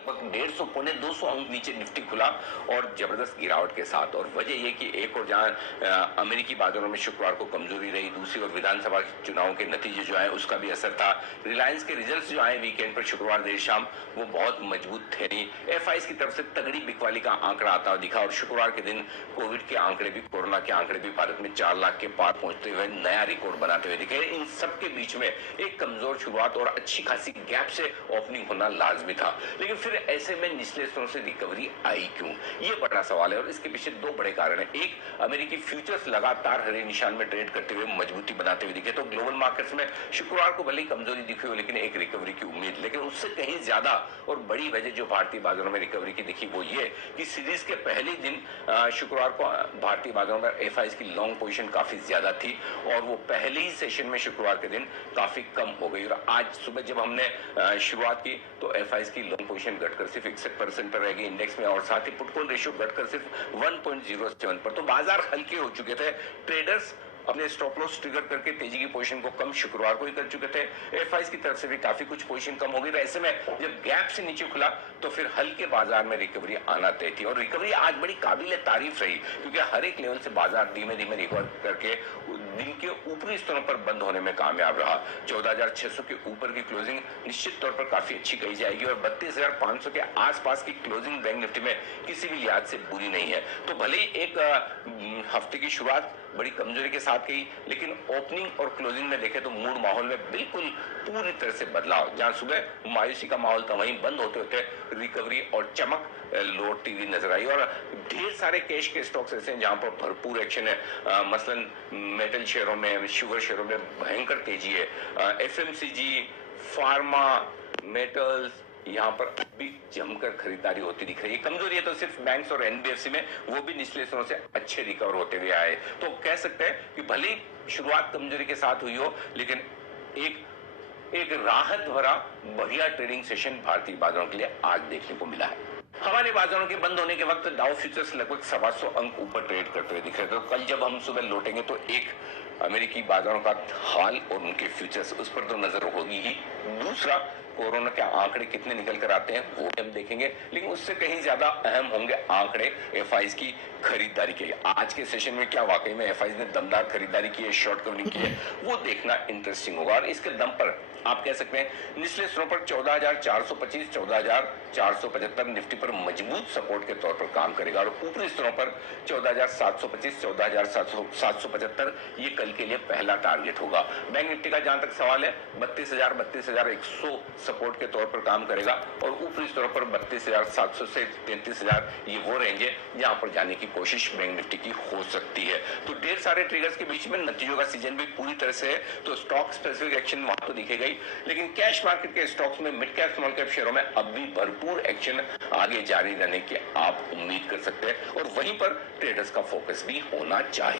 लगभग 150 पौने 200 अंक नीचे निफ्टी खुला और जबरदस्त गिरावट के साथ। और वजह यह कि एक और जहां अमेरिकी बाजारों में शुक्रवार को कमजोरी रही, दूसरी ओर विधानसभा चुनाव के नतीजे जो आए उसका भी असर था। रिलायंस के रिजल्ट्स जो आए वीकेंड पर शुक्रवार देर शाम वो बहुत मजबूत थे नहीं। एफआईज की तरफ से तगड़ी बिकवाली का आंकड़ा आता हुआ दिखा और शुक्रवार के दिन कोविड के आंकड़े भी, कोरोना के आंकड़े भी भारत में 4 लाख के पार पहुंचते हुए नया रिकॉर्ड बनाते हुए दिखे। इन सबके बीच में एक कमजोर शुरुआत और अच्छी खासी गैप से ओपनिंग होना लाजमी था, लेकिन फिर ऐसे में निचले स्तरों से रिकवरी आई क्यों, ये बड़ा सवाल है। और इसके पीछे दो बड़े कारण हैं। एक, अमेरिकी फ्यूचर्स लगातार हरे निशान में ट्रेड करते हुए मजबूती बनाते हुए दिखे, तो ग्लोबल मार्केट्स में शुक्रवार को भले ही कमजोरी दिखी हो लेकिन एक रिकवरी की उम्मीद। लेकिन उससे कहीं ज्यादा और बड़ी वजह जो भारतीय बाजारों में रिकवरी की दिखी वो ये कि सीरीज के पहले दिन शुक्रवार को भारतीय बाजारों में एफआईज की लॉन्ग पोजीशन काफी ज्यादा थी और वो पहले ही सेशन में शुक्रवार के दिन काफी कम हो गई। और आज सुबह जब हमने शुरुआत की तो एफआईज की लॉन्ग पोजीशन घटकर सिर्फ 61% पर रह गई इंडेक्स में, और साथ ही पुट कॉल रेशियो घटकर सिर्फ 1.07 पर। तो बाजार हल्के हो चुके थे। ट्रेडर्स अपने स्टॉप लॉस ट्रिगर करके तेजी की पोजीशन को कम शुक्रवार को ही कर चुके थे। एफआईज की तरफ से भी काफी कुछ पोजीशन कम हो गई। ऐसे में जब गैप से नीचे खुला तो फिर हल्के बाजार में रिकवरी आना तय थी और रिकवरी आज बड़ी काबिल तारीफ रही, क्योंकि हर एक लेवल से बाजार धीमे धीमे रिकवर करके दिन के ऊपरी स्तरों पर बंद होने में कामयाब रहा। 14,600 के ऊपर की क्लोजिंग निश्चित तौर पर काफी अच्छी कही जाएगी और 32,500 के आसपास की क्लोजिंग बैंक निफ्टी में किसी भी लिहाज से बुरी नहीं है। तो भले ही एक हफ्ते की शुरुआत बड़ी कमजोरी के साथ गई, लेकिन ओपनिंग और क्लोजिंग में देखें तो मूड माहौल में बिल्कुल पूरी तरह से बदलाव। जहां सुबह मायूसी का माहौल था वहीं बंद होते होते रिकवरी और चमक लोड टीवी नजर आई। और ढेर सारे कैश के स्टॉक्स ऐसे हैं जहां पर भरपूर एक्शन है। मसलन मेटल शेयरों में, शुगर शेयरों में भयंकर तेजी है। एफएमसीजी, फार्मा, मेटल्स, यहाँ पर अभी जमकर खरीदारी होती दिख रही है। कमजोरी है तो सिर्फ बैंक्स और एनबीएफसी में, वो भी निचले स्तरों से अच्छे रिकवर होते हुए आए। तो कह सकते हैं कि भले शुरुआत कमजोरी के साथ हुई हो लेकिन एक राहत भरा बढ़िया ट्रेडिंग सेशन भारतीय बाजारों के लिए आज देखने को मिला है। हमारे बाजारों के बंद होने के वक्त डाउ फ्यूचर्स लगभग 125 अंक ऊपर ट्रेड करते हुए दिख रहे थे। तो कल जब हम सुबह लौटेंगे तो एक अमेरिकी बाजारों का हाल और उनके फ्यूचर्स, उस पर तो नजर होगी ही। दूसरा, कोरोना के आंकड़े कितने निकल कर आते हैं वो हम देखेंगे, लेकिन उससे कहीं ज्यादा अहम होंगे आंकड़े एफआईज की खरीदारी के। आज के सेशन में क्या वाकई में एफआईज ने दमदार खरीदारी की है, शॉर्ट कवरिंग की है, वो देखना इंटरेस्टिंग होगा। और इसके दम पर आप कह सकते हैं निचले स्तरों पर 14,425, 14,475 निफ्टी पर मजबूत सपोर्ट के तौर पर काम करेगा और ऊपरी स्तरों पर 14,725, 14,775 ये कल के लिए पहला टारगेट होगा। बैंक निफ्टी का जहां तक सवाल है 32,000, 32,100 सपोर्ट के तौर पर काम करेगा और ऊपरी स्तरों पर 32,700 से 33,000 ये वो रेंज है जहां पर जाने की कोशिश बैंक निफ्टी की हो सकती है। तो ढेर सारे ट्रिगर्स के बीच में नतीजों का सीजन भी पूरी तरह से है, तो स्टॉक स्पेसिफिक एक्शन वहां तो दिखेगा ही, लेकिन कैश मार्केट के स्टॉक्स में, मिड कैप स्मॉल कैप शेयरों में अब भी भरपूर एक्शन आगे जारी रहने की आप उम्मीद कर सकते हैं और वहीं पर ट्रेडर्स का फोकस भी होना चाहिए।